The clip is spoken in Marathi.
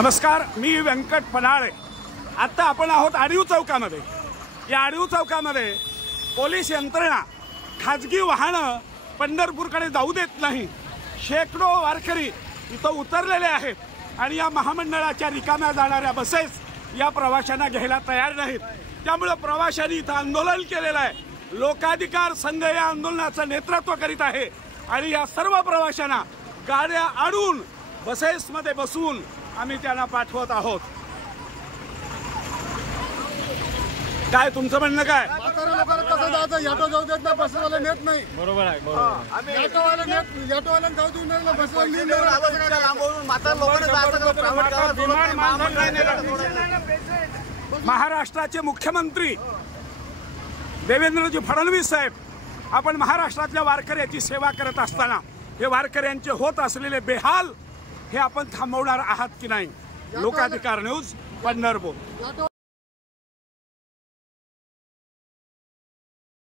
नमस्कार, मी व्यंकट पनाळे। आता आपण आहोत आडीव चौकामध्ये। या आडीव चौकामध्ये पोलीस यंत्रणा खाजगी वाहनं पंढरपूरकडे जाऊ देत नाही। शेकडो वारकरी इथं उतरलेले आहेत आणि या महामंडळाच्या रिकाम्या जाणाऱ्या बसेस या प्रवाशांना घ्यायला तयार नाहीत। त्यामुळे प्रवाशांनी इथं आंदोलन केलेलं आहे। लोकाधिकार संघ या आंदोलनाचं नेतृत्व करीत आहे आणि या सर्व प्रवाशांना गाड्या आणून बसेसमध्ये बसवून आम्ही त्यांना पाठवत आहोत। काय तुमचं म्हणणं काय? लोकांना कसं जायचं? ऑटो जाऊ देत नाही, बसवाले नेत नाही। बरोबर आहे, ऑटोवाले जाऊ देऊ नाही, बसवाले महाराष्ट्राचे मुख्यमंत्री देवेंद्रजी फडणवीस साहेब, आपण महाराष्ट्रातल्या वारकऱ्याची सेवा करत असताना हे वारकऱ्यांचे होत असलेले बेहाल हे आपण थांबवणार आहात की नाही? लोकाधिकार न्यूज, पंढरपूर।